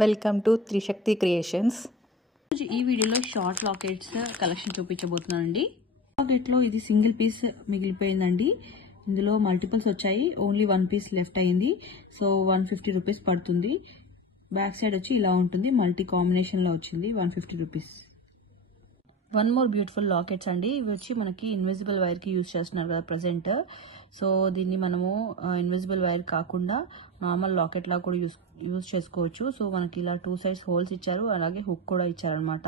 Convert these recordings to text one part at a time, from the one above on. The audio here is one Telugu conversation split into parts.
Welcome to త్రిశక్తి creations. ఈ వీడియోలో షార్ట్ లాకెట్స్ కలెక్షన్ చూపించబోతున్నానండి. లాకెట్ లో ఇది సింగిల్ పీస్ మిగిలిపోయిందండి. ఇందులో మల్టిపుల్స్ వచ్చాయి, ఓన్లీ వన్ పీస్ లెఫ్ట్ అయింది. సో 150 రూపీస్ పడుతుంది. బ్యాక్ సైడ్ వచ్చి ఇలా ఉంటుంది, మల్టీ కాంబినేషన్ లో వచ్చింది, 150 rupees. One more beautiful lockets అండి. ఇవి వచ్చి మనకి ఇన్విజిబుల్ వైర్ కి యూజ్ చేస్తున్నారు కదా ప్రజెంట్. సో దీన్ని మనము ఇన్విజిబుల్ వైర్ కాకుండా నార్మల్ లాకెట్ లా కూడా యూజ్ చేసుకోవచ్చు. సో మనకి ఇలా 2 సైడ్స్ హోల్స్ ఇచ్చారు, అలాగే హుక్ కూడా ఇచ్చారనమాట.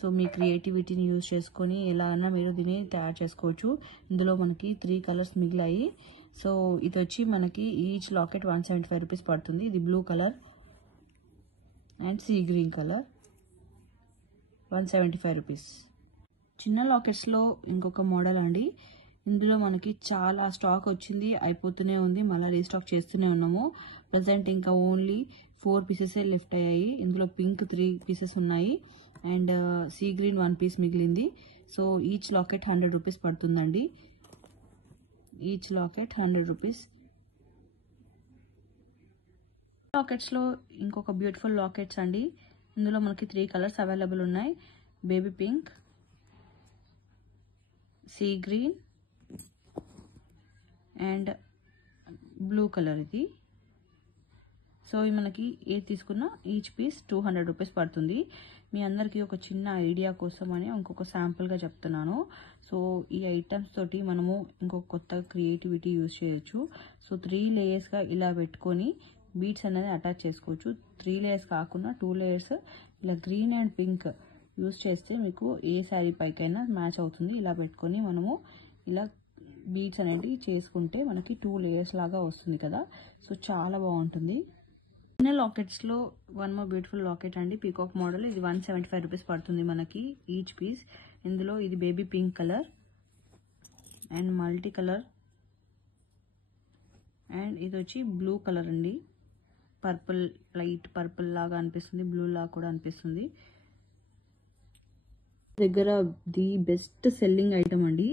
సో మీ క్రియేటివిటీని యూజ్ చేసుకొని ఎలా అయినా మీరు దీన్ని తయారు చేసుకోవచ్చు. ఇందులో మనకి 3 కలర్స్ మిగిలాయి. సో ఇది వచ్చి మనకి ఈచ్ లాకెట్ 175 రూపీస్ పడుతుంది. ఇది blue colour and sea green colour, 175 rupees. చిన్న లాకెట్స్లో ఇంకొక మోడల్ అండి. ఇందులో మనకి చాలా స్టాక్ వచ్చింది, అయిపోతూనే ఉంది, మళ్ళీ రీస్టాక్ చేస్తూనే ఉన్నాము. ప్రజెంట్ ఇంకా ఓన్లీ 4 పీసెస్ లెఫ్ట్ అయ్యాయి. ఇందులో పింక్ 3 పీసెస్ ఉన్నాయి అండ్ సీ గ్రీన్ 1 పీస్ మిగిలింది. సో ఈచ్ లాకెట్ 100 రూపీస్ పడుతుందండి. Each locket 100 rupees. లాకెట్స్లో ఇంకొక బ్యూటిఫుల్ లాకెట్స్ అండి. ఇందులో మనకి 3 కలర్స్ అవైలబుల్ ఉన్నాయి. Baby pink, sea green and blue colour ఇది. సో ఇవి మనకి ఏది తీసుకున్నా ఈచ్ పీస్ 200 రూపీస్ పడుతుంది. మీ అందరికీ ఒక చిన్న ఐడియా కోసం అని ఇంకొక శాంపుల్గా చెప్తున్నాను. సో ఈ ఐటమ్స్ తోటి మనము ఇంకొక కొత్త క్రియేటివిటీ యూజ్ చేయొచ్చు. సో 3 లేయర్స్గా ఇలా పెట్టుకొని బీడ్స్ అనేది అటాచ్ చేసుకోవచ్చు. 3 లేయర్స్ కాకుండా 2 లేయర్స్ ఇలా గ్రీన్ అండ్ పింక్ యూజ్ చేస్తే మీకు ఏ శారీ పైకైనా మ్యాచ్ అవుతుంది. ఇలా పెట్టుకొని మనము ఇలా బీడ్స్ అనేవి చేసుకుంటే మనకి 2 లేయర్స్ లాగా వస్తుంది కదా. సో చాలా బాగుంటుంది. చిన్న లాకెట్స్లో వన్ మోర్ బ్యూటిఫుల్ లాకెట్ అండి, పీకాక్ మోడల్. ఇది 175 రూపీస్ పడుతుంది మనకి ఈచ్ పీస్. ఇందులో ఇది baby pink colour and multi colour and ఇది వచ్చి బ్లూ కలర్ అండి. పర్పుల్, లైట్ పర్పుల్ లాగా అనిపిస్తుంది, బ్లూ లాగా కూడా అనిపిస్తుంది. దగ్గర ది బెస్ట్ సెల్లింగ్ ఐటమ్ అండి.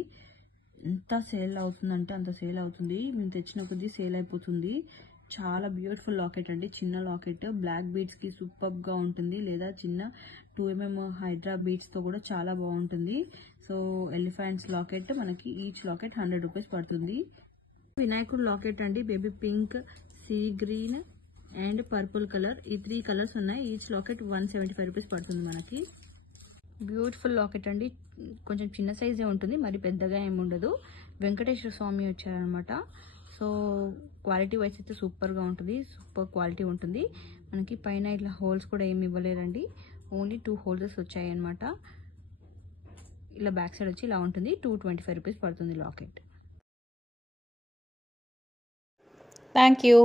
ఎంత సేల్ అవుతుందంటే అంత సేల్ అవుతుంది. మేము తెచ్చిన కొద్దీ సేల్ అయిపోతుంది. చాలా బ్యూటిఫుల్ లాకెట్ అండి. చిన్న లాకెట్, బ్లాక్ బీడ్స్ కి సూపర్ గా ఉంటుంది, లేదా చిన్న 2mm హైడ్రా బీడ్స్ తో కూడా చాలా బాగుంటుంది. సో ఎలిఫెంట్స్ లాకెట్ మనకి ఈచ్ లాకెట్ 100 రూపీస్ పడుతుంది. వినాయకుడు లాకెట్ అండి, baby pink, sea green and purple colour. ఈ 3 కలర్స్ ఉన్నాయి. ఈచ్ లాకెట్ 175 రూపీస్ పడుతుంది మనకి. బ్యూటిఫుల్ లాకెట్ అండి. కొంచెం చిన్న సైజే ఉంటుంది, మరి పెద్దగా ఏమి ఉండదు. వెంకటేశ్వర స్వామి వచ్చారనమాట. సో క్వాలిటీ వైజ్ అయితే సూపర్గా ఉంటుంది, సూపర్ క్వాలిటీ ఉంటుంది. మనకి పైన ఇట్లా హోల్స్ కూడా ఏమి ఇవ్వలేదండి, ఓన్లీ 2 హోల్స్ వచ్చాయి అనమాట. ఇలా బ్యాక్ సైడ్ వచ్చి ఇలా ఉంటుంది. 225 రూపీస్ పడుతుంది లాకెట్. Thank you.